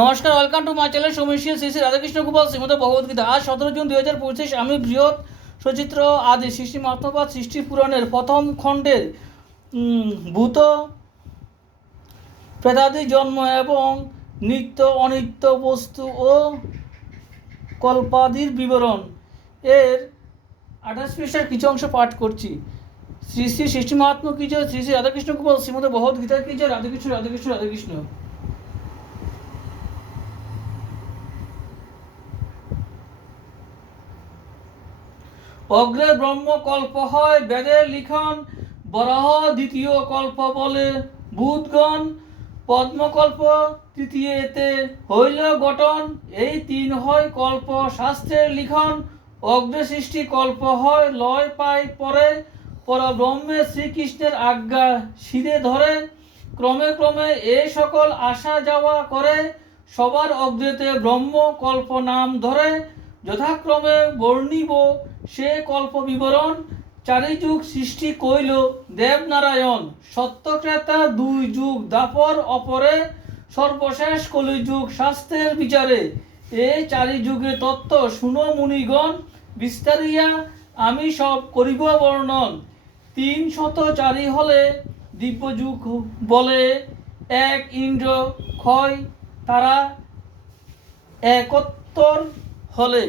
নমস্কার, welcome to my channel সমীশীয় শ্রী শ্রী রাধাকৃষ্ণ গোপাল শ্রীমদ ভগবদ্গীতা। আজ 17 জুন 2025 আমি বৃহৎ সচিত্র আদি সৃষ্টি মাত্মপাদ সৃষ্টি পুরাণের প্রথম খণ্ডের ভূত প্রেতাদি জন্ম এবং নিত্য অনিত্য বস্তু ও কল্পাদির বিবরণ এর 28 পৃষ্ঠার কিছু অংশ পাঠ করছি। শ্রী শ্রী সৃষ্টি মহাত্মা কি জয়, শ্রী শ্রী রাধাকৃষ্ণ গোপাল শ্রীমদ ভগবদ্গীতা কি জয়। রাধাকৃষ্ণ রাধাকৃষ্ণ রাধাকৃষ্ণ। অগ্রে ব্রহ্ম কল্প হয় বেদের লিখন, বরাহ দ্বিতীয় কল্প বলে ভূতগণ, পদ্মকল্প তৃতীয় এতে হইল গঠন, এই তিন হয় কল্প শাস্ত্রের লিখন। অগ্রে সৃষ্টি কল্প হয় লয় পায় পরে, পরব্রহ্মে শ্রীকৃষ্ণের আজ্ঞা শিরে ধরে, ক্রমে ক্রমে এ সকল আসা যাওয়া করে, সবার অগ্রেতে ব্রহ্ম কল্প নাম ধরে, যথাক্রমে বর্ণিব সে কল্প বিবরণ। চারি যুগ সৃষ্টি কইল দেবনারায়ণ, সত্যক্রেতা দুই যুগ দাপর অপরে, সর্বশেষ কলিযুগ শাস্ত্রের বিচারে, এই চারি যুগে তত্ত্ব শুনো মুনিগণ, বিস্তারিয়া আমি সব করিব বর্ণন। 304 হলে দিব্যযুগ বলে, এক ইন্দ্র ক্ষয় তারা একত্তর হলে।